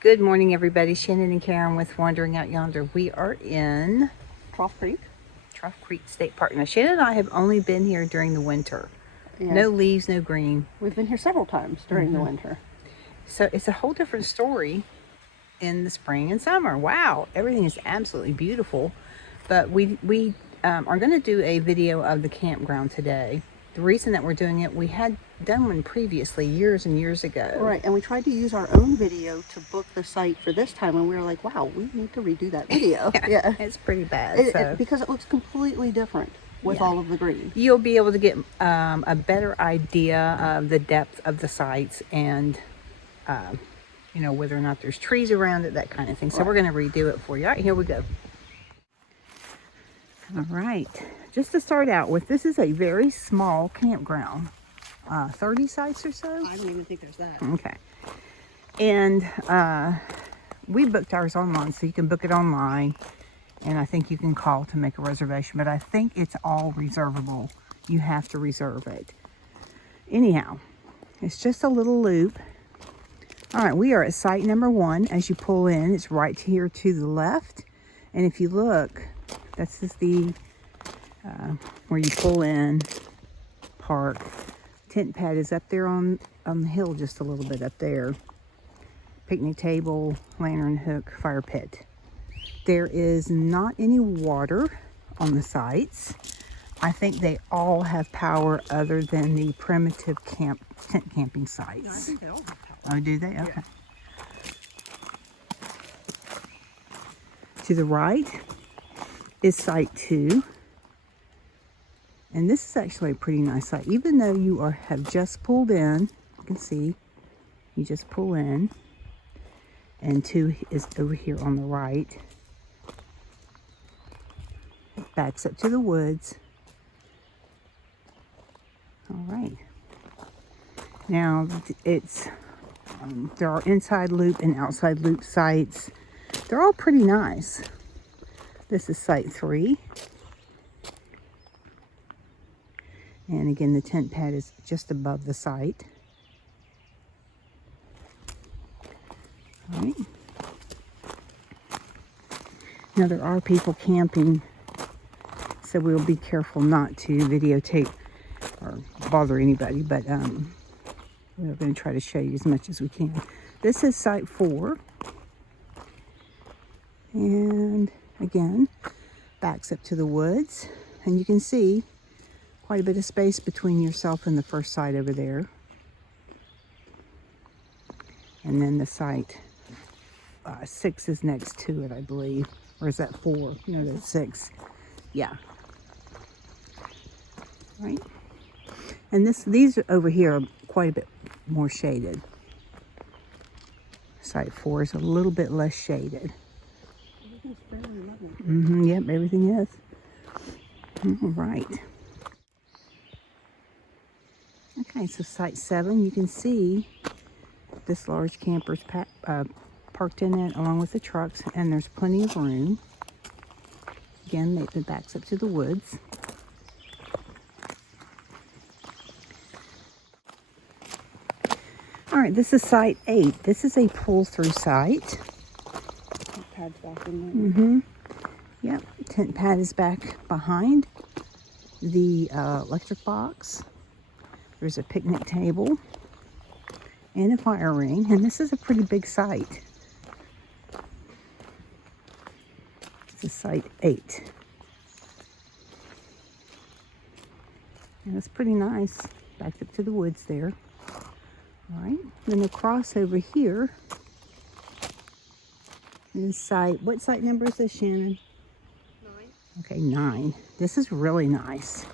Good morning, everybody. Shannon and Karen with Wandering Out Yonder. We are in Trough Creek State Park. Now, Shannon and I have only been here during the winter. Yeah. No leaves, no green. We've been here several times during the winter. So it's a whole different story in the spring and summer. Wow, everything is absolutely beautiful. But we are going to do a video of the campground today. The reason that we're doing it, we had done one previously years and years ago. Right, and we tried to use our own video to book the site for this time, and we were like, wow, we need to redo that video. Yeah. It's pretty bad. Because it looks completely different with all of the green. You'll be able to get a better idea of the depth of the sites and, you know, whether or not there's trees around it, that kind of thing. So we're going to redo it for you. All right, here we go. All right, just to start out with, this is a very small campground. 30 sites or so? I don't even think there's that. Okay. And we booked ours online, so you can book it online. And I think you can call to make a reservation. But I think it's all reservable. You have to reserve it. Anyhow, it's just a little loop. All right, we are at site number 1. As you pull in, it's right here to the left. And if you look, this is the where you pull in, park. Tent pad is up there on the hill just a little bit up there. Picnic table, lantern hook, fire pit. There is not any water on the sites. I think they all have power other than the primitive tent camping sites. Yeah, I think they all have power. Oh, do they? Okay. Yeah. To the right is site 2. And this is actually a pretty nice site. Even though you have just pulled in, you can see, you just pull in. And 2 is over here on the right. It backs up to the woods. All right. Now, it's there are inside loop and outside loop sites. They're all pretty nice. This is site 3. And again, the tent pad is just above the site. All right. Now there are people camping, so we'll be careful not to videotape or bother anybody, but we're going to try to show you as much as we can. This is site 4. And again, backs up to the woods. And you can see quite a bit of space between yourself and the first site over there. And then the site 6 is next to it, I believe. Or is that 4? No, that's 6. Yeah. Right. And these over here are quite a bit more shaded. Site 4 is a little bit less shaded. Everything's fairly level. Yep, everything is. All right. Okay, so site 7, you can see this large camper's parked in it along with the trucks, and there's plenty of room. Again, it backs up to the woods. All right, this is site 8. This is a pull-through site. Tent pad's back in there. Yep, tent pad is back behind the electric box. There's a picnic table and a fire ring, and this is a pretty big site. This is site 8. And it's pretty nice. Backed up to the woods there. All right, then across over here is site, what site number is this, Shannon? 9. Okay, 9. This is really nice.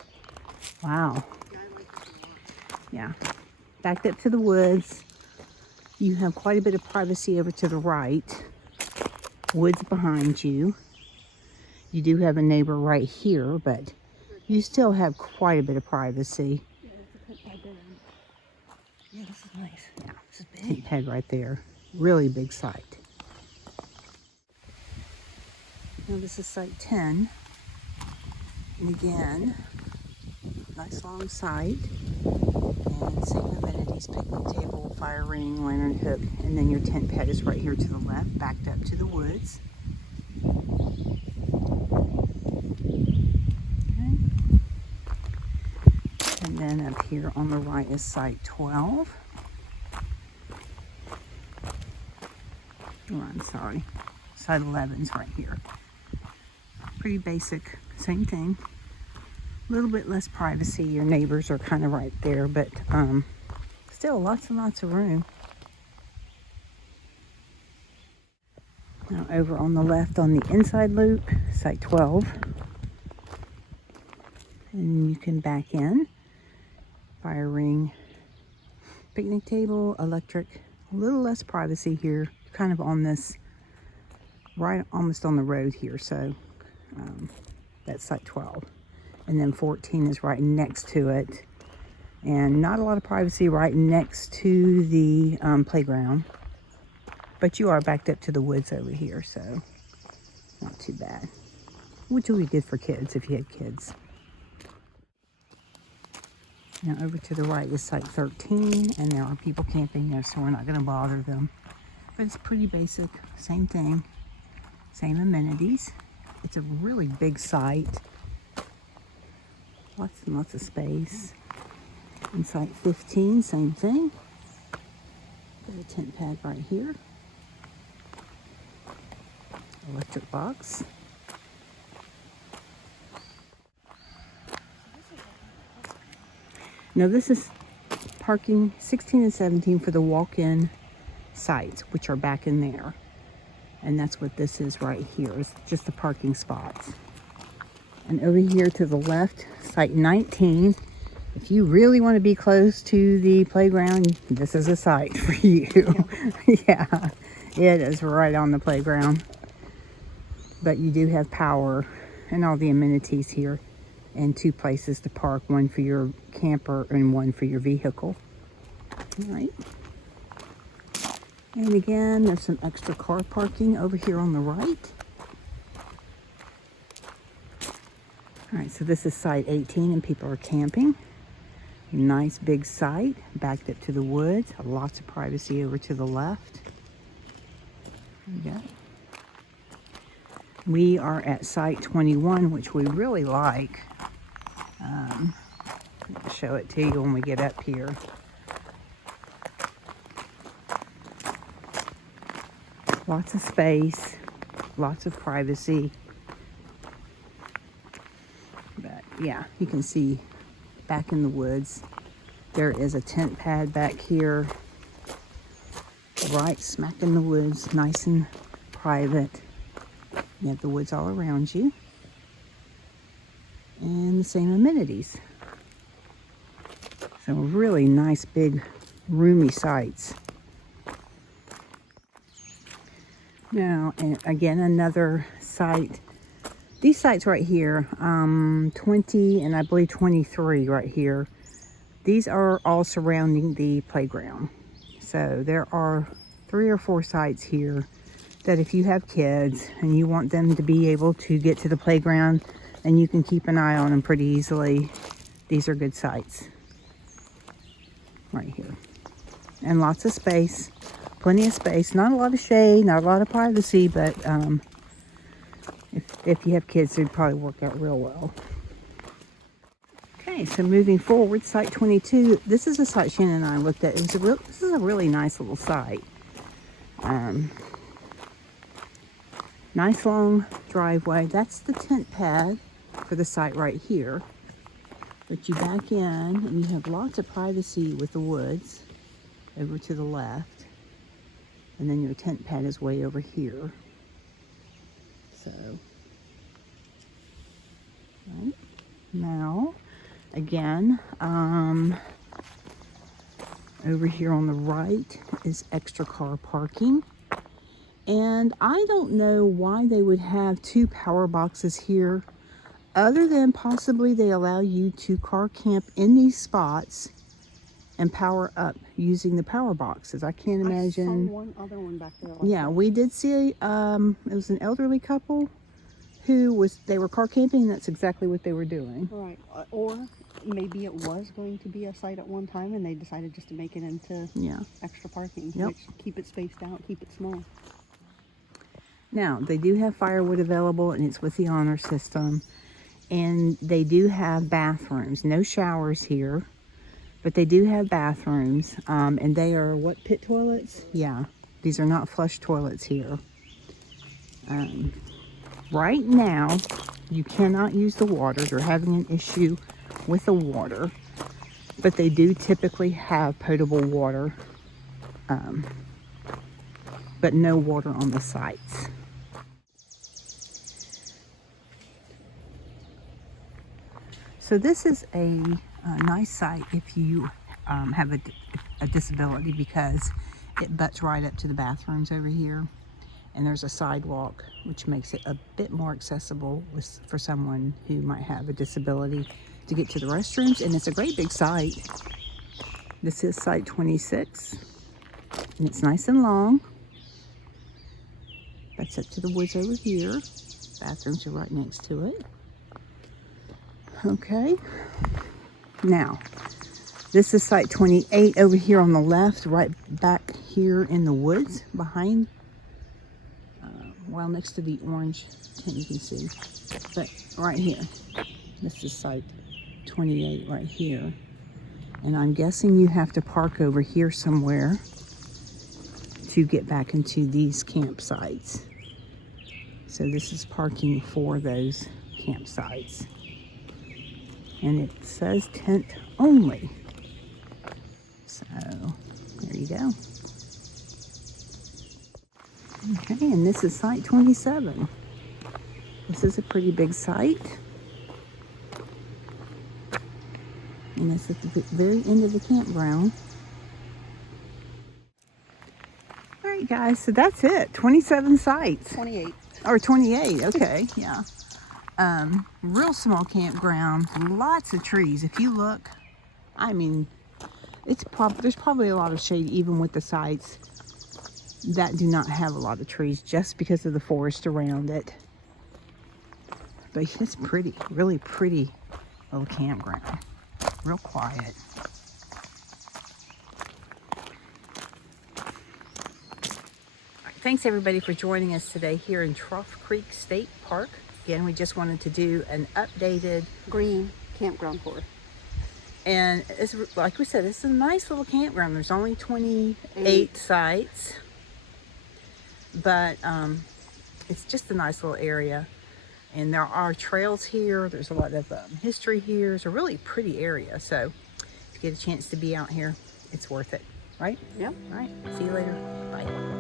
Wow. Yeah, I like this a lot. Yeah, backed up to the woods. You have quite a bit of privacy over to the right. Woods behind you. You do have a neighbor right here, but you still have quite a bit of privacy. Yeah, it's a tent pad there. Yeah, this is nice. Yeah, This is big. tent pad right there. Really big site. Now this is site 10. And again, nice long site. And same amenities, picnic table, fire ring, lantern hook, and then your tent pad is right here to the left, backed up to the woods. Okay. And then up here on the right is site 12. Oh, I'm sorry. Site 11's right here. Pretty basic, same thing. A little bit less privacy. Your neighbors are kind of right there, but still lots and lots of room. Now over on the left on the inside loop, site 12. And you can back in. Fire ring, picnic table, electric. A little less privacy here. Kind of on this, right almost on the road here. So that's site 12. And then 14 is right next to it. And not a lot of privacy right next to the playground. But you are backed up to the woods over here, so not too bad. Which will be good for kids if you had kids. Now over to the right is site 13, and there are people camping there, so we're not going to bother them. But it's pretty basic, same thing, same amenities. It's a really big site. Lots and lots of space. And site 15, same thing. Got a tent pad right here. Electric box. Now this is parking 16 and 17 for the walk-in sites, which are back in there. And that's what this is right here. It's just the parking spots. And over here to the left, site 19. If you really want to be close to the playground, this is a site for you. Yeah, it is right on the playground. But you do have power and all the amenities here. And 2 places to park, one for your camper and one for your vehicle. All right. And again, there's some extra car parking over here on the right. All right, so this is site 18 and people are camping. Nice big site, backed up to the woods. Lots of privacy over to the left. There you go. We are at site 21, which we really like. I'll show it to you when we get up here. Lots of space, lots of privacy. But yeah, you can see back in the woods, there is a tent pad back here, right smack in the woods, nice and private. You have the woods all around you. And the same amenities. So really nice, big, roomy sites. Now, and again, another site. These sites right here, 20 and I believe 23 right here. These are all surrounding the playground. So there are 3 or 4 sites here that if you have kids and you want them to be able to get to the playground and you can keep an eye on them pretty easily, these are good sites right here. And lots of space, plenty of space, not a lot of shade, not a lot of privacy, but if you have kids, it'd probably work out real well. Okay, so moving forward, site 22. This is a site Shannon and I looked at. This is a really nice little site. Nice long driveway. That's the tent pad for the site right here. But you back in and you have lots of privacy with the woods over to the left. And then your tent pad is way over here. So, right now, again, over here on the right is extra car parking. And I don't know why they would have 2 power boxes here, other than possibly they allow you to car camp in these spots and power up using the power boxes. I can't imagine. I saw one other one back there. Yeah, we did see, it was an elderly couple they were car camping, that's exactly what they were doing. Right. Or maybe it was going to be a site at one time and they decided just to make it into extra parking. Yep. Which, keep it spaced out, keep it small. Now, they do have firewood available, and it's with the honor system. And they do have bathrooms. No showers here, but they do have bathrooms. And they are what, pit toilets? Yeah, these are not flush toilets here. Right now, you cannot use the water. They're having an issue with the water. But they do typically have potable water. But no water on the sites. So this is a nice site if you have a disability, because it butts right up to the bathrooms over here. And there's a sidewalk, which makes it a bit more accessible for someone who might have a disability to get to the restrooms. And it's a great big site. This is site 26. And it's nice and long. That's up to the woods over here. Bathrooms are right next to it. Okay, now this is site 28 over here on the left, right back here in the woods behind, well, next to the orange tent you can see, but right here, this is site 28 right here. And I'm guessing you have to park over here somewhere to get back into these campsites. So this is parking for those campsites. And it says tent only. So there you go. Okay, and this is site 27. This is a pretty big site. And it's at the very end of the campground. All right, guys, so that's it. 27 sites. 28. Or 28, okay, yeah. Real small campground, lots of trees. If you look, I mean, there's probably a lot of shade even with the sites that do not have a lot of trees, just because of the forest around it. But it's pretty, really pretty little campground. Real quiet. Thanks everybody for joining us today here in Trough Creek State Park. Again, we just wanted to do an updated green campground tour. And it's, like we said, it's a nice little campground. There's only 28 sites, but it's just a nice little area. And there are trails here. There's a lot of history here. It's a really pretty area. So if you get a chance to be out here, it's worth it, right? Yeah. All right. See you later. Bye.